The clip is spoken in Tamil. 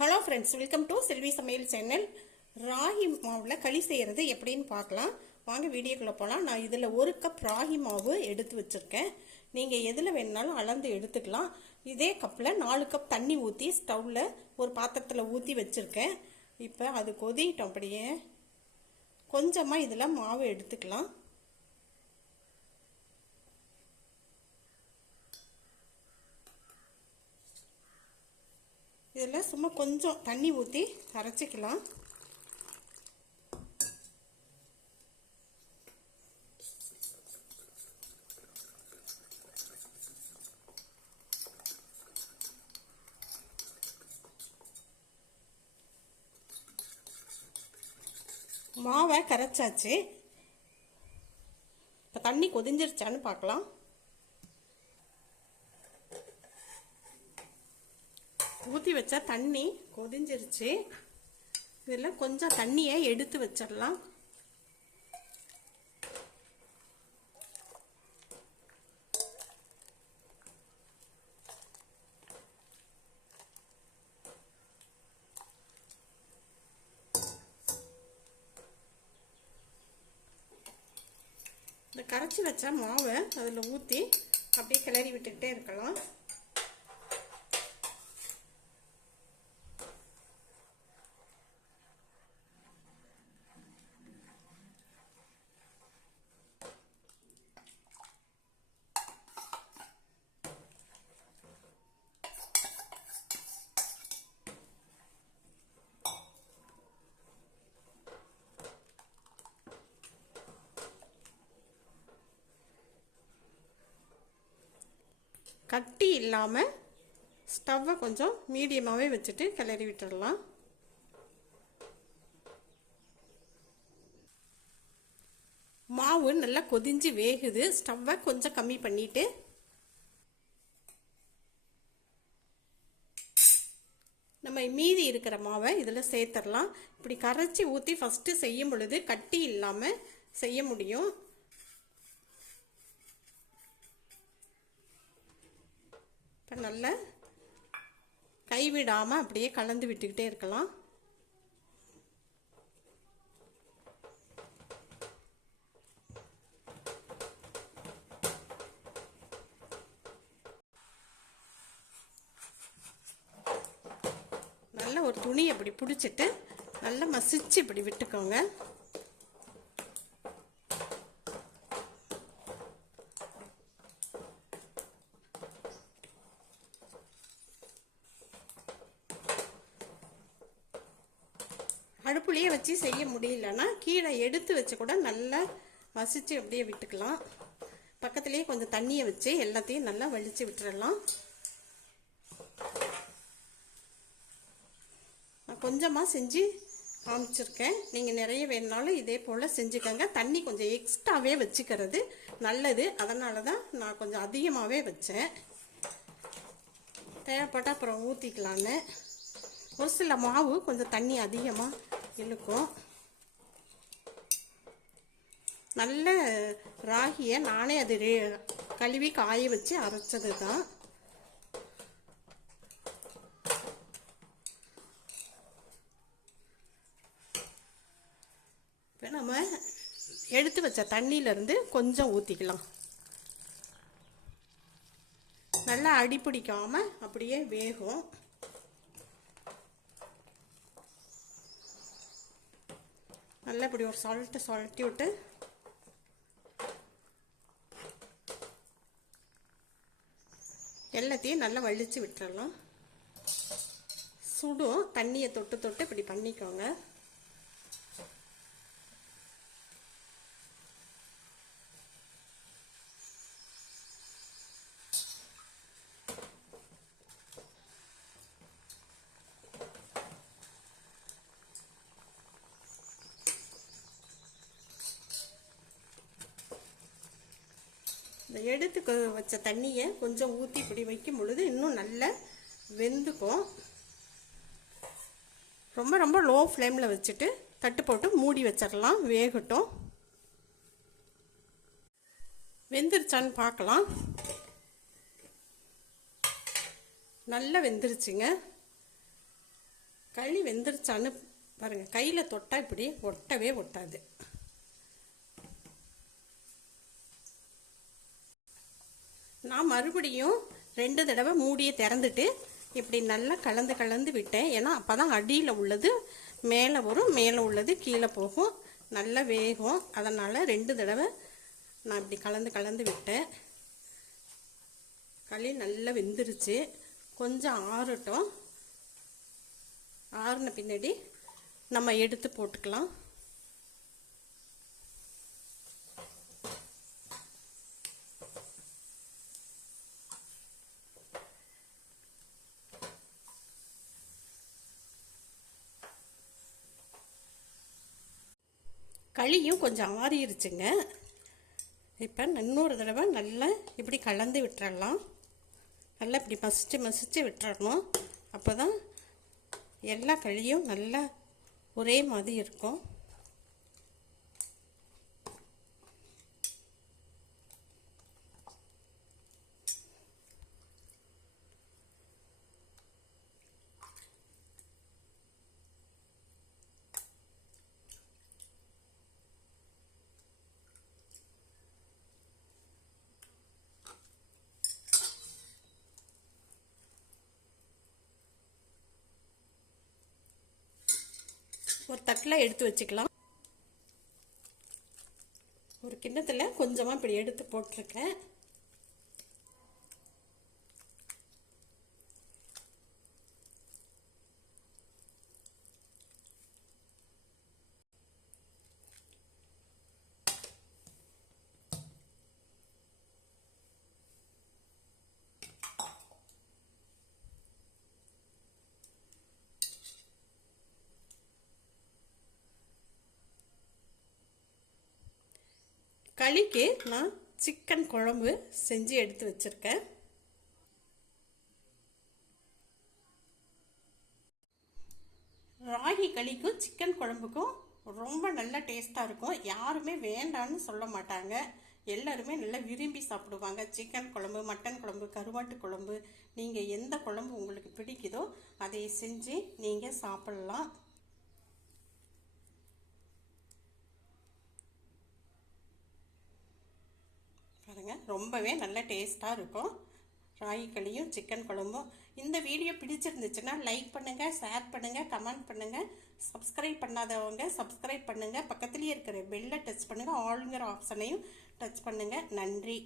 ஹலோ ஃப்ரெண்ட்ஸ், வெல்கம் டு செல்வி சமையல் சேனல். ராகி மாவில் களி செய்கிறது எப்படின்னு பார்க்கலாம். வாங்க வீடியோக்குள்ளே போகலாம். நான் இதில் 1 கப் ராகி மாவு எடுத்து வச்சுருக்கேன். நீங்கள் எதில் வேணுனாலும் அளந்து எடுத்துக்கலாம். இதே கப்பில் 4 கப் தண்ணி ஊற்றி ஸ்டவ்வில் ஒரு பாத்திரத்தில் ஊற்றி வச்சுருக்கேன். இப்போ அது கொதிட்டோம். அப்படியே கொஞ்சமாக இதில் மாவு எடுத்துக்கலாம். இதில் சும்மா கொஞ்சம் தண்ணி ஊற்றி கரைச்சிக்கலாம். மாவை கரைச்சாச்சு. இப்போ தண்ணி கொதிஞ்சிருச்சான்னு பார்க்கலாம். ஊற்றி வச்சா தண்ணி கொதிஞ்சிருச்சு. இதில் கொஞ்சம் தண்ணியை எடுத்து வச்சிடலாம். இந்த கரைச்சி வச்ச மாவை அதில் ஊற்றி அப்படியே கிளறி விட்டுக்கிட்டே இருக்கலாம். கட்டி இல்லாமல் ஸ்டவ்வை கொஞ்சம் மீடியமாகவே வச்சுட்டு கிளறி விட்டுடலாம். மாவு நல்லா கொதிஞ்சு வேகுது. ஸ்டவ்வை கொஞ்சம் கம்மி பண்ணிட்டு நம்ம மீதி இருக்கிற மாவை இதில் சேர்த்துடலாம். இப்படி கரைச்சி ஊற்றி ஃபஸ்ட்டு செய்யும் பொழுது கட்டி இல்லாமல் செய்ய முடியும். இப்போ நல்லா கைவிடாமல் அப்படியே கலந்து விட்டுக்கிட்டே இருக்கலாம். நல்ல ஒரு துணி அப்படி பிடிச்சிட்டு நல்லா மசிச்சு இப்படி விட்டுக்கோங்க. அடுப்புலேயே வச்சு செய்ய முடியலன்னா கீழே எடுத்து வச்சு கூட நல்லா மசிச்சு அப்படியே விட்டுக்கலாம். பக்கத்துலேயே கொஞ்சம் தண்ணியை வச்சு எல்லாத்தையும் நல்லா வலிச்சு விட்டுறலாம். நான் கொஞ்சமாக செஞ்சு காமிச்சிருக்கேன். நீங்கள் நிறைய வேணுனாலும் இதே போல் செஞ்சுக்கோங்க. தண்ணி கொஞ்சம் எக்ஸ்ட்ராவே வச்சுக்கிறது நல்லது. அதனால தான் நான் கொஞ்சம் அதிகமாகவே வச்சேன். தேவைப்பட்டால் அப்புறம் ஊற்றிக்கலான்னு. ஒரு சில மாவு கொஞ்சம் தண்ணி அதிகமாக இழுக்கும். நல்ல ராகியை நானே அது கழுவி காய வச்சு அரைச்சது தான். இப்போ நம்ம எடுத்து வச்ச தண்ணியிலேருந்து கொஞ்சம் ஊற்றிக்கலாம். நல்லா அடி பிடிக்காமல் அப்படியே வேகும். நல்லா இப்படி ஒரு சொலட்டி விட்டு எல்லாத்தையும் நல்லா வலிச்சு விட்டுறலாம். சுடும் தண்ணியை தொட்டு தொட்டு இப்படி பண்ணிக்கோங்க. இந்த எடுத்து வச்ச தண்ணியை கொஞ்சம் ஊற்றி இப்படி வைக்கும் பொழுது இன்னும் நல்லா வெந்துக்கும். ரொம்ப ரொம்ப லோ ஃப்ளேமில் வச்சுட்டு தட்டு போட்டு மூடி வச்சிடலாம். வேகட்டும். வெந்துருச்சான்னு பார்க்கலாம். நல்லா வெந்துருச்சுங்க. களி வெந்துருச்சான்னு பாருங்கள். கையில் தொட்டால் இப்படி ஒட்டவே ஒட்டாது. நான் மறுபடியும் 2 தடவை மூடியை திறந்துட்டு இப்படி நல்லா கலந்து விட்டேன். ஏன்னா அப்போ தான் அடியில் உள்ளது மேலே வரும், மேலே உள்ளது கீழே போகும், நல்லா வேகும். அதனால் 2 தடவை நான் இப்படி கலந்து விட்டேன். களி நல்லா வெந்துருச்சு. கொஞ்சம் ஆறட்டும். ஆறின பின்னாடி நம்ம எடுத்து போட்டுக்கலாம். களியும் கொஞ்சம் ஆறிடுச்சுங்க. இப்போ இன்னொரு தடவை நல்லா இப்படி கலந்து விட்டுறலாம். நல்லா இப்படி மசிச்சு விட்டுறணும். அப்போ தான் எல்லா களியும் நல்லா ஒரே மாதிரி இருக்கும். ஒரு தட்டில் எடுத்து வச்சுக்கலாம். ஒரு கிண்ணத்தில் கொஞ்சமாக இப்படி எடுத்து போட்டிருக்கேன். களிக்கு நான் சிக்கன் குழம்பு செஞ்சு எடுத்து வச்சுருக்கேன். ராகி களிக்கும் சிக்கன் குழம்புக்கும் ரொம்ப நல்ல டேஸ்ட்டாக இருக்கும். யாருமே வேண்டான்னு சொல்ல மாட்டாங்க. எல்லாருமே நல்லா விரும்பி சாப்பிடுவாங்க. சிக்கன் குழம்பு, மட்டன் குழம்பு, கருவாட்டு குழம்பு, நீங்கள் எந்த குழம்பு உங்களுக்கு பிடிக்குதோ அதை செஞ்சு நீங்கள் சாப்பிட்லாம். ரொம்பவே நல்ல டேஸ்ட்டாக இருக்கும் ராகி களியும் சிக்கன் குழம்பும். இந்த வீடியோ பிடிச்சிருந்துச்சுன்னா லைக் பண்ணுங்கள், ஷேர் பண்ணுங்கள், கமெண்ட் பண்ணுங்கள். சப்ஸ்கிரைப் பண்ணாதவங்க சப்ஸ்கிரைப் பண்ணுங்கள். பக்கத்துலேயே இருக்கிற பெல்லை டச் பண்ணுங்கள். ஆளுங்கிற ஆப்ஷனையும் டச் பண்ணுங்கள். நன்றி.